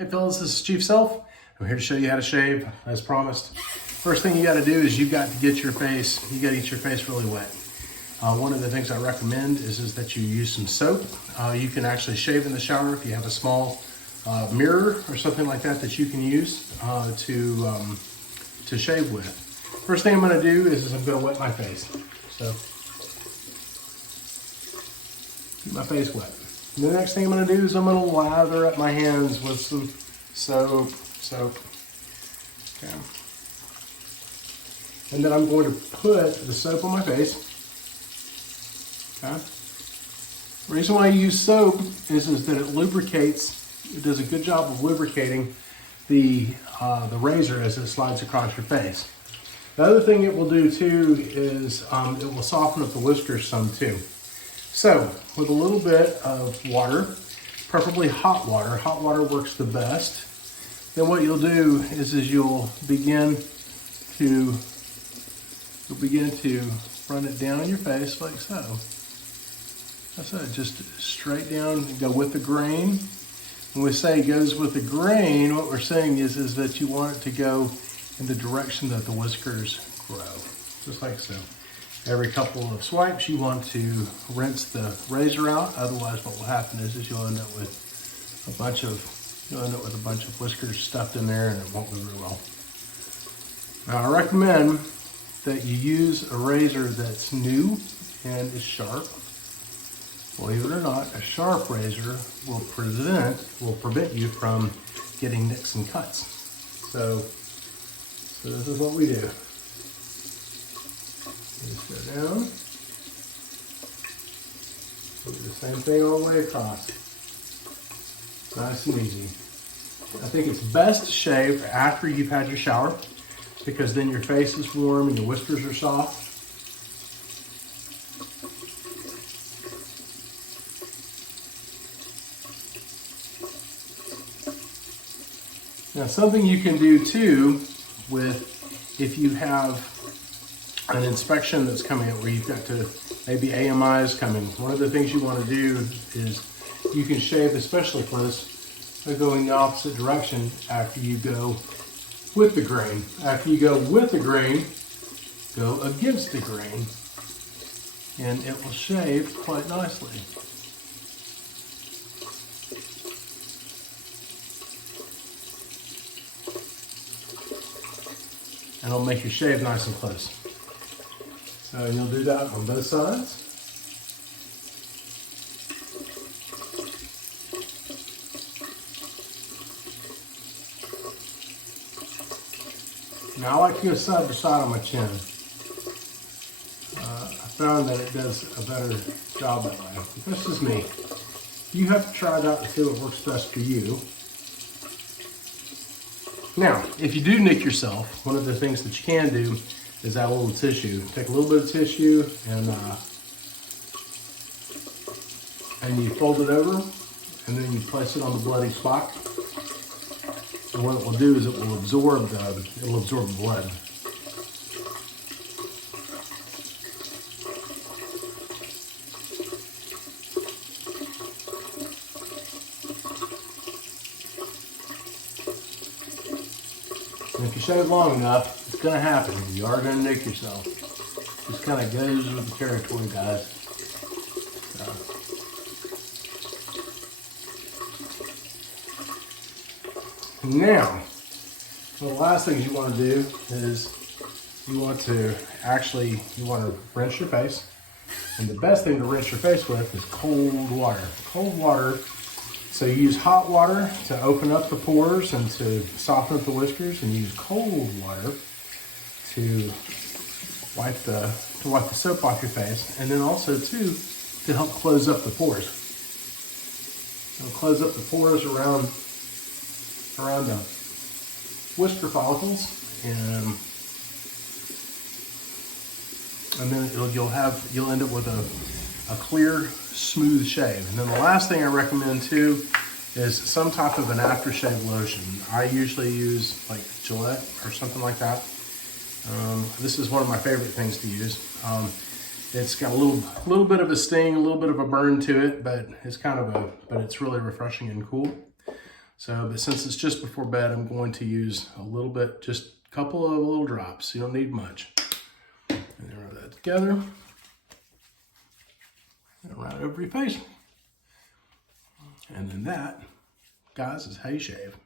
Hey fellas, this is Chief Self. I'm here to show you how to shave, as promised. First thing you gotta do is you've got to get your face, you gotta get your face really wet. One of the things I recommend is that you use some soap. You can actually shave in the shower if you have a small mirror or something like that that you can use to shave with. First thing I'm gonna do is I'm gonna wet my face. So, keep my face wet. And the next thing I'm gonna do is I'm gonna lather up my hands with some soap. Okay. And then I'm going to put the soap on my face. Okay. The reason why I use soap is that it lubricates, it does a good job of lubricating the razor as it slides across your face. The other thing it will do too is it will soften up the whiskers some too. So with a little bit of water, preferably hot water works the best. Then what you'll do is you'll begin to run it down your face like so. That's it, just straight down, go with the grain. When we say it goes with the grain, what we're saying is that you want it to go in the direction that the whiskers grow, just like so. Every couple of swipes, you want to rinse the razor out. Otherwise, what will happen is you'll end up with a bunch of whiskers stuffed in there, and it won't go very well. Now, I recommend that you use a razor that's new and is sharp. Believe it or not, a sharp razor will prevent you from getting nicks and cuts. So this is what we do. Just go down. Do the same thing all the way across. Nice and easy. I think it's best to shave after you've had your shower because then your face is warm and your whiskers are soft. Now something you can do too if you have an inspection that's coming up where you've got to, maybe AMI is coming. One of the things you want to do is you can shave especially close by going the opposite direction after you go with the grain. After you go with the grain, go against the grain, and it will shave quite nicely. And it'll make your shave nice and close. So you'll do that on both sides. Now I like to go side to side on my chin. I found that it does a better job that way. But that's just me. You have to try it out and see what works best for you. Now, if you do nick yourself, one of the things that you can do is add a little tissue. Take a little bit of tissue and you fold it over, and then you place it on the bloody spot. And what it will do is it will absorb the blood. And if you shave long enough, it's going to happen. You are going to nick yourself. Just kind of goes with the territory, guys. Now, the last thing you want to do is you want to rinse your face. And the best thing to rinse your face with is cold water. Cold water. So you use hot water to open up the pores and to soften up the whiskers, and use cold water to wipe the soap off your face, and then also too to help close up the pores. It'll close up the pores around the whisker follicles, and then you'll end up with a clear, smooth shave. And then the last thing I recommend too is some type of an aftershave lotion. I usually use like Gillette or something like that. This is one of my favorite things to use. It's got a little bit of a sting, a little bit of a burn to it, but it's really refreshing and cool. So, but since it's just before bed, I'm going to use a little bit, just a couple of little drops. You don't need much. And then rub that together. And right over your face. And then that, guys, is how you shave.